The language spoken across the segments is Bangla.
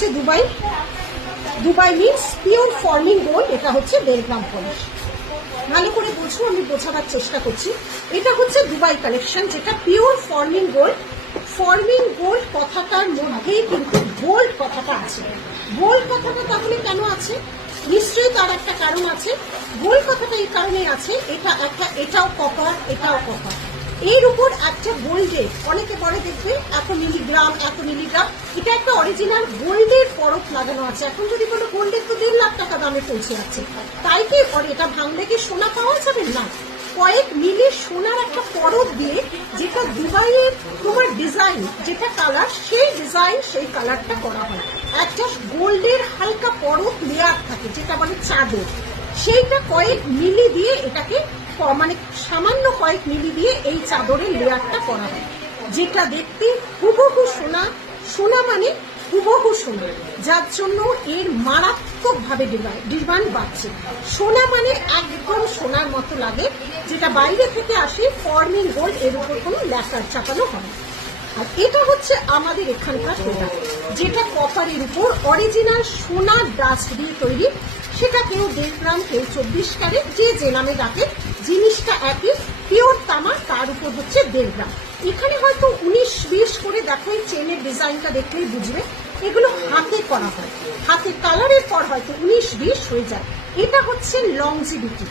হচ্ছে Dubai, Dubai means pure forming gold. এটা হচ্ছে 1.5 গ্রাম পলিশ। ভালো করে বুঝবো, আমি বোঝাবার চেষ্টা করছি। এটা হচ্ছে দুবাই কালেকশন, যেটা pure forming gold. Forming gold কথাটার মধ্যেই কিন্তু গোল্ড কথাটা আছে। গোল্ড কথাটা তাহলে কেন আছে? নিশ্চয়ই তার একটা কারণ আছে। গোল্ড কথাটা এই কারণেই আছে, এটাও কপার, এটাও কপার। এর উপর একটা গোল্ডের, অনেকে পরে দেখবে এত মিলিগ্রাম, এত মিলিগ্রাম, এটা একটা অরিজিনাল গোল্ডের পরত লাগানো আছে। এখন যদি কোনো গোল্ডের তো 1.5 লাখ টাকা দামে পৌঁছে যাচ্ছে, তাই কি এটা ভাঙলে কি সোনা পাওয়া যাবে না? কয়েক মিলি সোনার একটা পরত দিয়ে, যেটা দুবাইয়ের তোমার ডিজাইন, যেটা কালার, সেই ডিজাইন সেই কালারটা করা হয়। একটা গোল্ডের হালকা পরত লেয়ার থাকে, যেটা বলে চাদর, সেইটা কয়েক মিলি দিয়ে, এটাকে মানে সামান্য কয়েক মিলি দিয়ে এই চাদরের লেয়ারটা করা হয়, যেটা দেখতে হুবহু সোনা। সোনা মানে হুবহু সোনা, যার জন্য এর মারাত্মক ভাবে ডিমান্ড বাড়ছে। সোনা মানে একদম সোনার মতো লাগে, যেটা বাইরে থেকে আসে ফর্মিং গোল্ড, এর উপর কোনো ল্যাকার চাপানো হয়। আর এটা হচ্ছে আমাদের এখানকার প্রোডাক্ট, যেটা কপারের উপর অরিজিনাল সোনার ডাস্ট দিয়ে তৈরি। সেটা কেউ 1.5 গ্রাম, কেউ 24 ক্যারেট, যে নামে ডাকে, জিনিসটা একই, পিওর তামা, তার উপর হচ্ছে 1.5 গ্রাম। এখানে হয়তো 19-20 করে দেখো, এই চেনের ডিজাইনটা দেখলেই বুঝবে এগুলো হাতে করা হয়। হাতে কালারের পর হয়তো 19-20 হয়ে যায়। এটা হচ্ছে লংজিভিটি,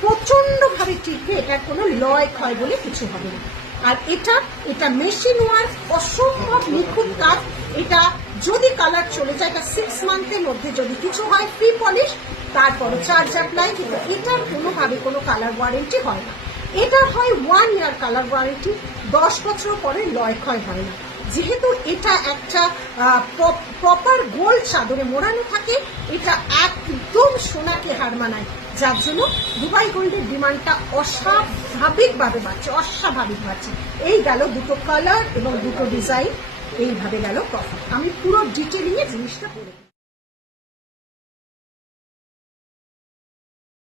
প্রচন্ড ভাবে টিকবে, এটার কোনো লয় ক্ষয় বলে কিছু হবে না। আর এটা মেশিন ওয়ার্ক, অসম্ভব নিখুঁত কাজ। এটা যদি কালার চলে যায়, এটা 6 মান্থের মধ্যে যদি কিছু হয়, ফ্রি পলিশ, তারপর চার্জ অ্যাপ্লাই। কিন্তু এটার কোনোভাবে কোনো কালার ওয়ারেন্টি হয় না। এটা হয় 1 ইয়ার কালার ওয়ারেন্টি, 10 বছর পরে লয় ক্ষয় হয় না। যেহেতু এটা একটা প্রপার গোল্ড চাদরে মোড়ানো থাকে, এটা একদম সোনাকে হার মানায়, যার জন্য দুবাই গোল্ডের ডিমান্ডটা অস্বাভাবিকভাবে বাড়ছে, অস্বাভাবিক বাড়ছে। এই গেল দুটো কালার এবং দুটো ডিজাইন, এইভাবে গেল প্রফিট। আমি পুরো ডিটেলিংয়ে জিনিসটা বলে